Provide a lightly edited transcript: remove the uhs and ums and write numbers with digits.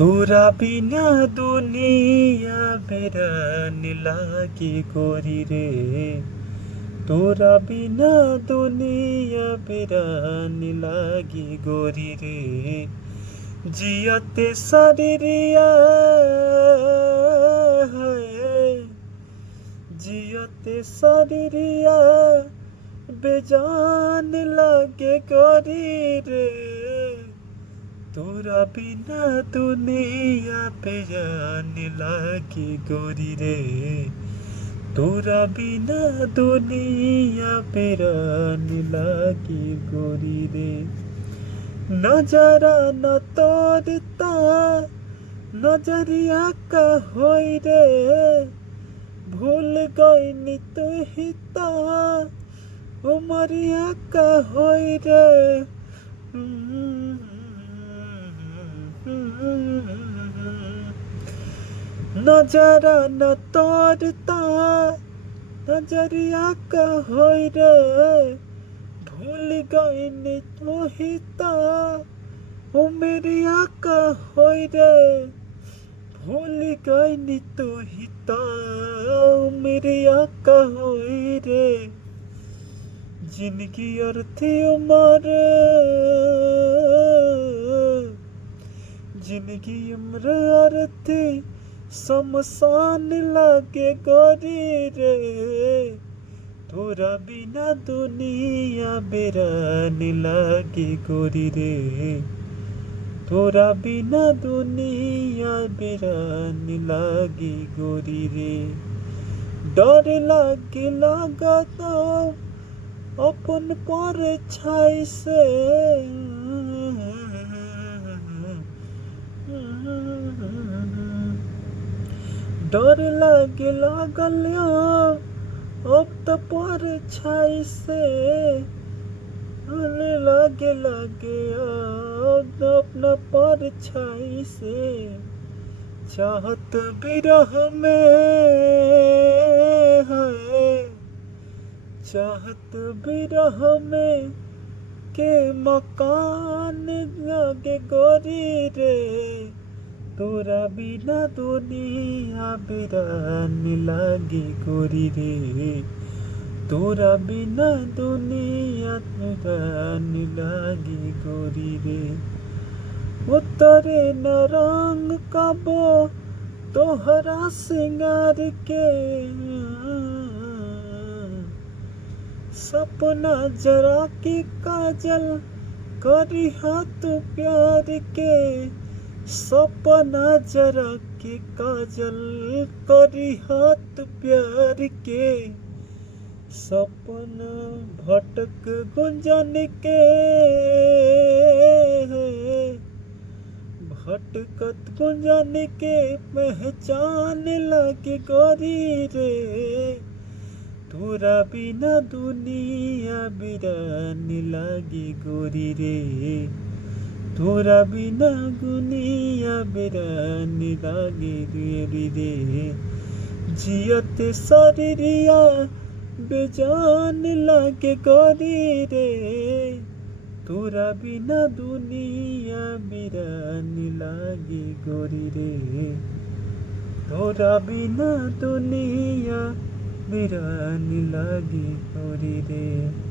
तोरा बिना दुनिया बेरानी लागे गोरी रे। तोरा बिना दुनिया बेरानी लागे गोरी रे। जियते शरीरिया जियते शरीरिया बेजान लागे गोरी रे। तोरा बिना दुनिया बेजान लागे गोरी रे। तोरा बिना दुनिया बेरान लागे गोरी रे। नजरा न तोड़ता नजरिया का होई रे। भूल गई तू ही ता उमरिया का होई रे। नजरा न तोड़ता नजरिया का होई रे। भूल गई तू ही ता उमरिया का होई रे। भूल गई तू ही ता उमरिया का होई रे। जिनकी अर्थी उम्र जिनकी उम्र अर्थी शमशान लागे गोरी रे। तोरा बिना दुनिया बेरान लागे गोरी रे। तोरा बिना दुनिया बेरान लागे गोरी रे। डर लागे लागता अपन पर छाई से। डर लागे लागल अब तो पर छाई से। लागे अब अपना पर छाई से। चाहत बिरह में है चाहत बिरह में के मकान लागे गोरी रे। तोरा बिना दुनिया बेरान लागे गोरी रे। तोरा बिना दुनिया बेरान लागे गोरी रे। उतरे न रंग कबो तोहरा सिंगार के। सपना जरा के काजल करी हाथ प्यार के। सपना जरा के काजल करी हाथ प्यार के। सपना भटक गुंजन के भटकत गुंजन के पहचान लागे गोरी रे। तोरा बिना दुनिया बेरान लागे गोरी रे। तोरा बिना दुनिया बेरान लागे गोरी रे। जियते शरीरिया बेजान लागे गोरी रे। तोरा बिना दुनिया बेरान लागे गोरी रे। तोरा बिना दुनिया बेरान लागे गोरी रे।